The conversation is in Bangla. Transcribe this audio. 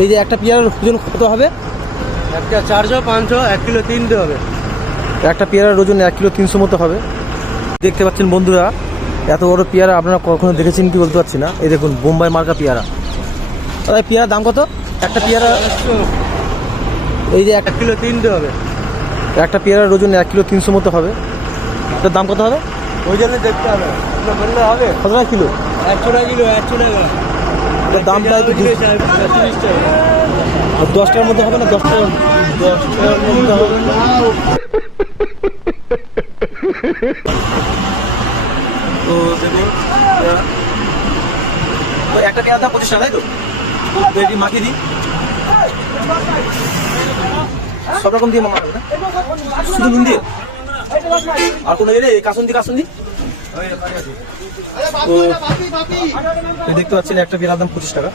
এই যে একটা পেয়ারার ওজন কত হবে? একটা 400 500 1 কিলো 3 হবে। একটা পেয়ারার ওজন 1 কিলো 300 মতো হবে। দেখতে পাচ্ছেন বন্ধুরা, এত বড় পেয়ারা আপনারা কখনো দেখেছেন কি বলতে পারছি না। এই দেখুন বোম্বাই মার্কা পেয়ারা। তাই পেয়ারার দাম কত? একটা পেয়ারা এই যে 1 কিলো 3 হবে। একটা পেয়ারার ওজন 1 কিলো 300 মতো হবে। তার দাম কত হবে? ওই জন্য দেখতে হবে, আপনার বললে হবে। কত টাকা কিলো? 100 টাকা কিলো, 100 টাকা। এটার দামটা একটু 30 টাকা। 10 টাকার মধ্যে হবে না? 10 টাকার মধ্যে হবে না? তো দেখুন তো একটা পেয়ারা দাম 25 টাকা, তাই তো? এটি মাখিয়ে দিই, সব রকম দিয়ে মাখা না, শুধু নুন দিয়ে আর কোনো এলে কাসুন্দি তো দেখতে পাচ্ছেন একটা পেয়ারার দাম 25 টাকা।